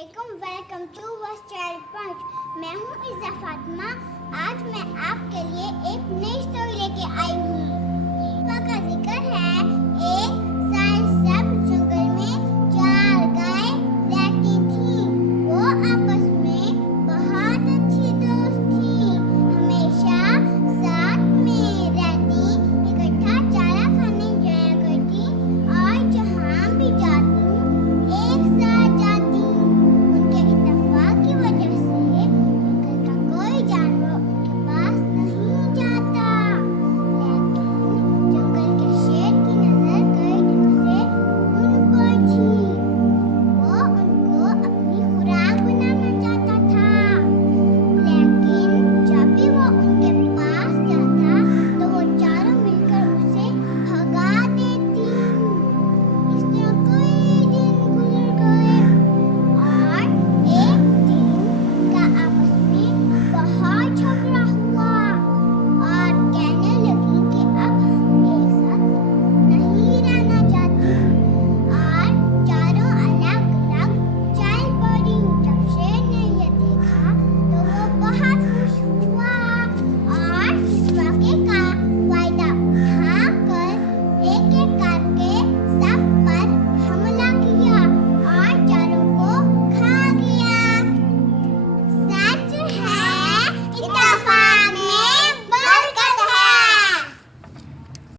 Welcome to verse child पंच। मैं हूँ इज़ा फातिमा। आज मैं आपके लिए एक नई स्टोरी लेके आई हूँ। का जिक्र है एक